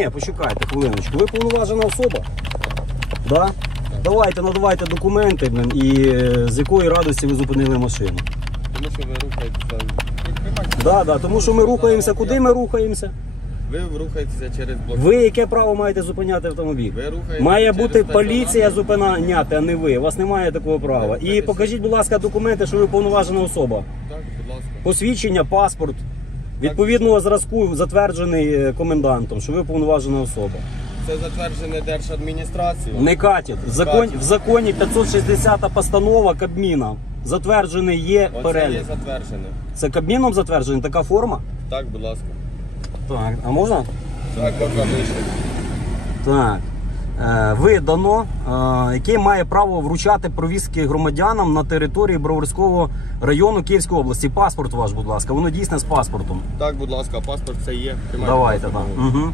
Ні, почекайте хвилиночку. Ви повноважена особа? Да? Давайте, надавайте документи, блин, і е, з якої радості ви зупинили машину. Тому що ви рухаєтеся. Да, да, тому що ми рухаємося. Куди ми рухаємося? Ви рухаєтеся через блок. Ви яке право маєте зупиняти автомобіль? Ви рухаєтеся Має через бути стаціонар. поліція зупиняти, а не ви. У вас немає такого права. І покажіть, будь ласка, документи, що ви повноважена особа. Так, будь ласка. Посвідчення, паспорт. Відповідного зразку затверджений е, комендантом, що ви повноважена особа. Це затверджене Держадміністрацією. Не катять. В законі, в законі 560 постанова Кабміна. Затверджений є Оце є перелік. затверджене. Це Кабміном затверджена така форма? Так, будь ласка. Так, а можна? Так, можна вийшли. Так. Е, Видано, е, яке має право вручати провізки громадянам на території Броварського району Київської області. Паспорт ваш, будь ласка, воно дійсне з паспортом. Так, будь ласка, паспорт це є. Тримайте Давайте, паспорт. так. Угу.